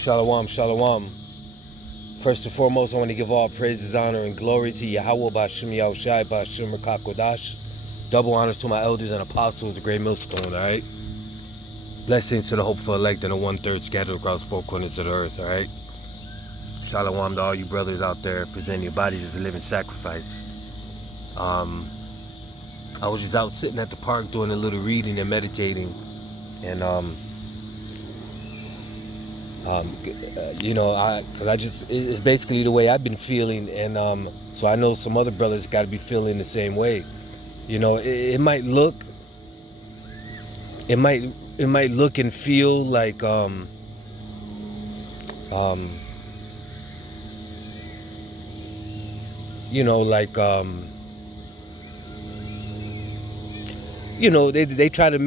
Shalom, shalom. First and foremost, I want to give all praises, honor, and glory to Yahweh B'Shem Yahushai B'Shem Rakakodash. Double honors to my elders and apostles, the great millstone, alright? Blessings to the hopeful elect and the 1/3 scattered across four corners of the earth, alright? Shalom to all you brothers out there presenting your bodies as a living sacrifice. I was just out sitting at the park doing a little reading and meditating, and it's basically the way I've been feeling, and so I know some other brothers got to be feeling the same way. You know, it might look and feel like they try to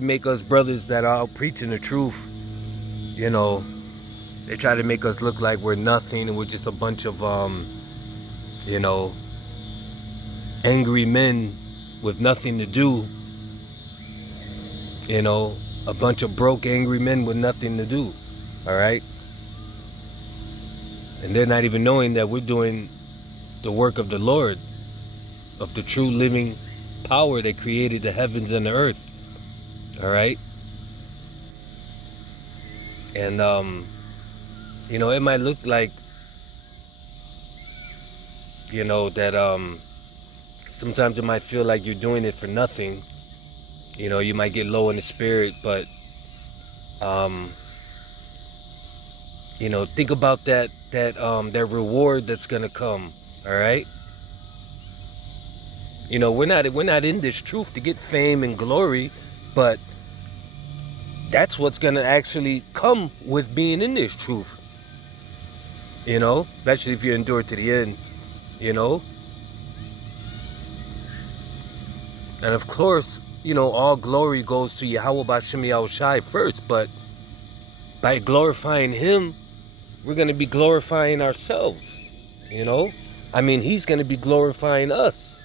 make us brothers that are out preaching the truth. You know, they try to make us look like we're nothing and we're just a bunch of, angry men with nothing to do. You know, a bunch of broke, angry men with nothing to do. All right? And they're not even knowing that we're doing the work of the Lord, of the true living power that created the heavens and the earth. All right? And, it might look like, that sometimes it might feel like you're doing it for nothing. You know, you might get low in the spirit, but, think about that reward that's going to come, all right? You know, we're not in this truth to get fame and glory, but that's what's going to actually come with being in this truth. You know, especially if you endure to the end, And of course, all glory goes to Yahweh B'Shem Yahushai first, but by glorifying Him, we're going to be glorifying ourselves, I mean, He's going to be glorifying us,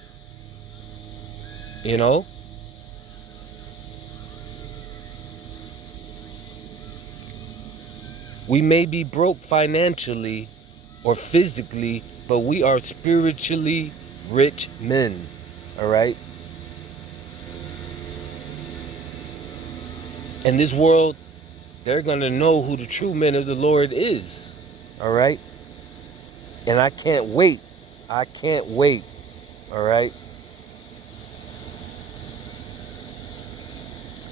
We may be broke financially or physically, but we are spiritually rich men, all right? In this world, they're going to know who the true men of the Lord is, all right? And I can't wait, all right?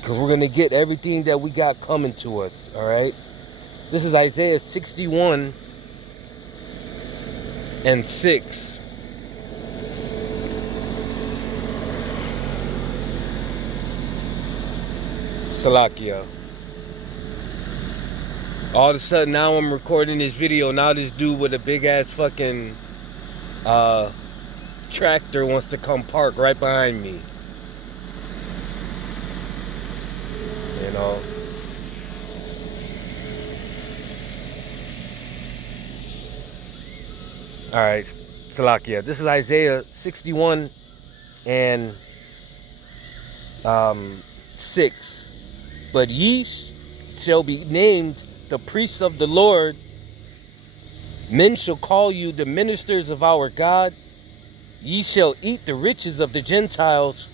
Because we're going to get everything that we got coming to us, all right? This is Isaiah 61 and 6. Salakia. All of a sudden, now I'm recording this video. Now this dude with a big ass fucking tractor wants to come park right behind me. All right, Salakia. This is Isaiah 61 and 6. But ye shall be named the priests of the Lord. Men shall call you the ministers of our God. Ye shall eat the riches of the Gentiles,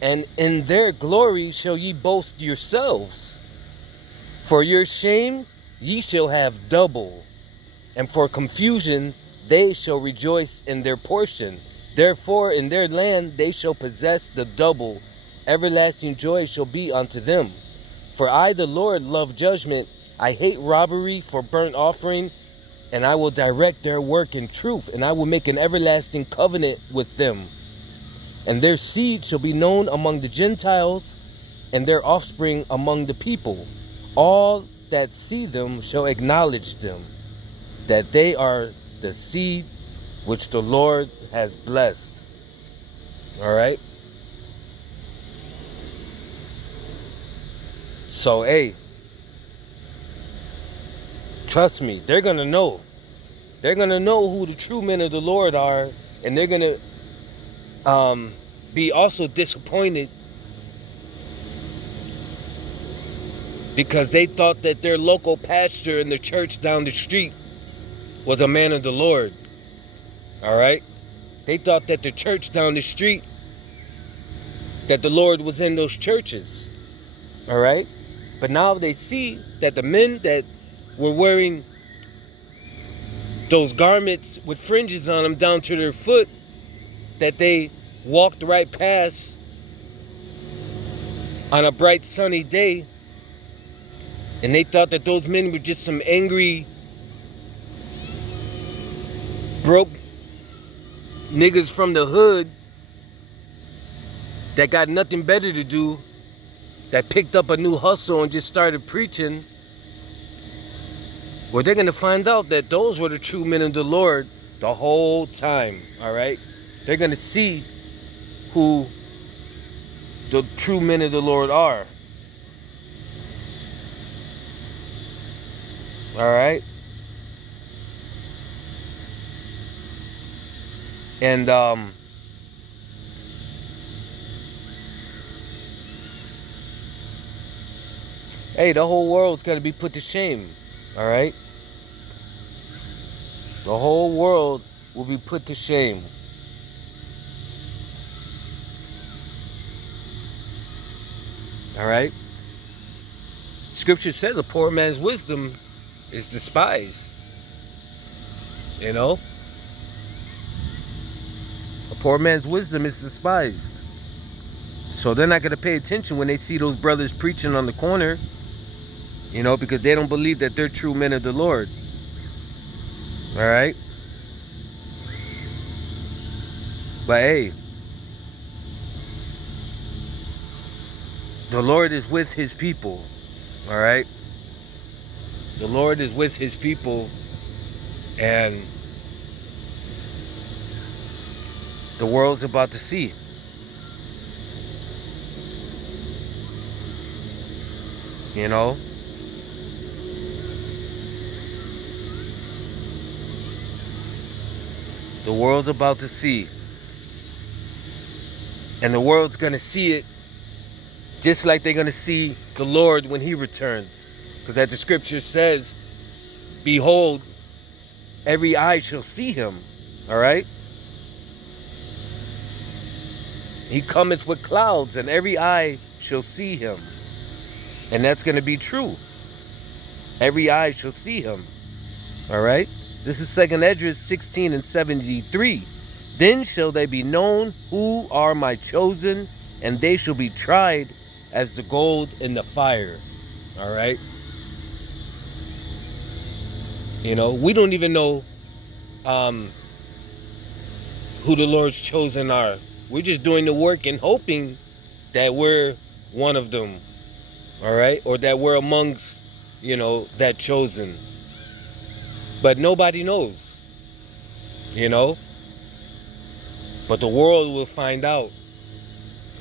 and in their glory shall ye boast yourselves. For your shame ye shall have double, and for confusion they shall rejoice in their portion. Therefore in their land they shall possess the double. Everlasting joy shall be unto them. For I, the Lord, love judgment. I hate robbery for burnt offering, and I will direct their work in truth, and I will make an everlasting covenant with them. And their seed shall be known among the Gentiles, and their offspring among the people. All that see them shall acknowledge them, that they are the seed which the Lord has blessed. All right? So, hey, trust me, they're going to know. They're going to know who the true men of the Lord are, and they're going to be also disappointed because they thought that their local pastor in the church down the street was a man of the Lord. All right? They thought that the church down the street, that the Lord was in those churches. All right? But now they see that the men that were wearing those garments with fringes on them down to their foot, that they walked right past on a bright sunny day, and they thought that those men were just some angry, broke niggas from the hood that got nothing better to do, that picked up a new hustle and just started preaching. Well, they're going to find out that those were the true men of the Lord the whole time, all right? They're going to see who the true men of the Lord are. All right? And hey, the whole world's got to be put to shame. All right? The whole world will be put to shame. All right? Scripture says a poor man's wisdom is despised. You know? A poor man's wisdom is despised. So they're not going to pay attention when they see those brothers preaching on the corner. You know, because they don't believe that they're true men of the Lord. All right? But hey, the Lord is with his people. All right? The Lord is with his people, and the world's about to see. You know? The world's about to see. And the world's going to see it just like they're going to see the Lord when he returns. Because as the scripture says, behold, every eye shall see him. All right? He cometh with clouds, and every eye shall see him. And that's going to be true. Every eye shall see him. All right? This is 2 Esdras 16 and 73. Then shall they be known who are my chosen, and they shall be tried as the gold in the fire. All right? You know, we don't even know who the Lord's chosen are. We're just doing the work and hoping that we're one of them. All right? Or that we're amongst, you know, that chosen. But nobody knows, you know. But the world will find out,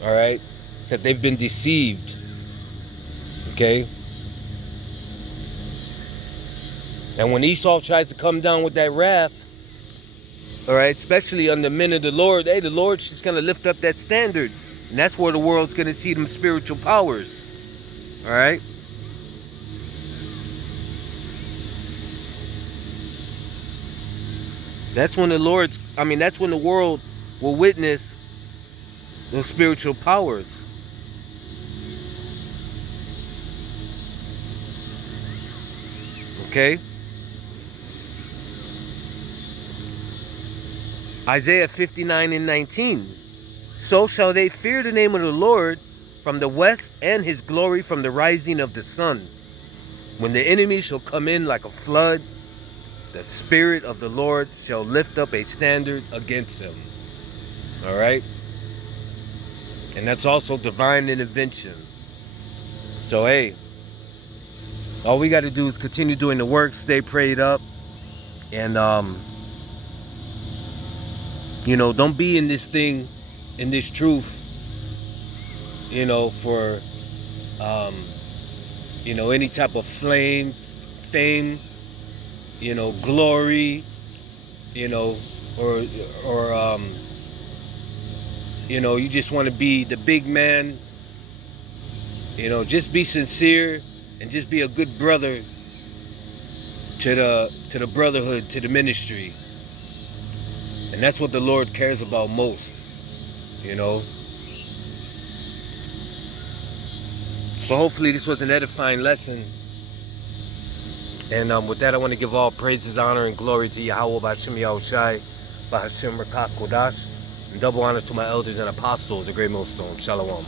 all right, that they've been deceived, okay. And when Esau tries to come down with that wrath, all right, especially on the men of the Lord, hey, the Lord's just going to lift up that standard. And that's where the world's going to see them spiritual powers, all right. That's when that's when the world will witness those spiritual powers. Okay? Isaiah 59 and 19. So shall they fear the name of the Lord from the west, and his glory from the rising of the sun. When the enemy shall come in like a flood, the Spirit of the Lord shall lift up a standard against him. All right? And that's also divine intervention. So, hey, all we got to do is continue doing the work, stay prayed up, and, you know, don't be in this thing, in this truth, you know, for, you know, any type of fame, you know, glory, you know, or you know, you just want to be the big man. You know, just be sincere and just be a good brother to the brotherhood, to the ministry. And that's what the Lord cares about most, you know. So hopefully this was an edifying lesson. And with that, I want to give all praises, honor, and glory to Yahweh B'Hashem Yahushai, B'Hashem Rakak Kodash, and double honor to my elders and apostles, the great millstone. Shalom.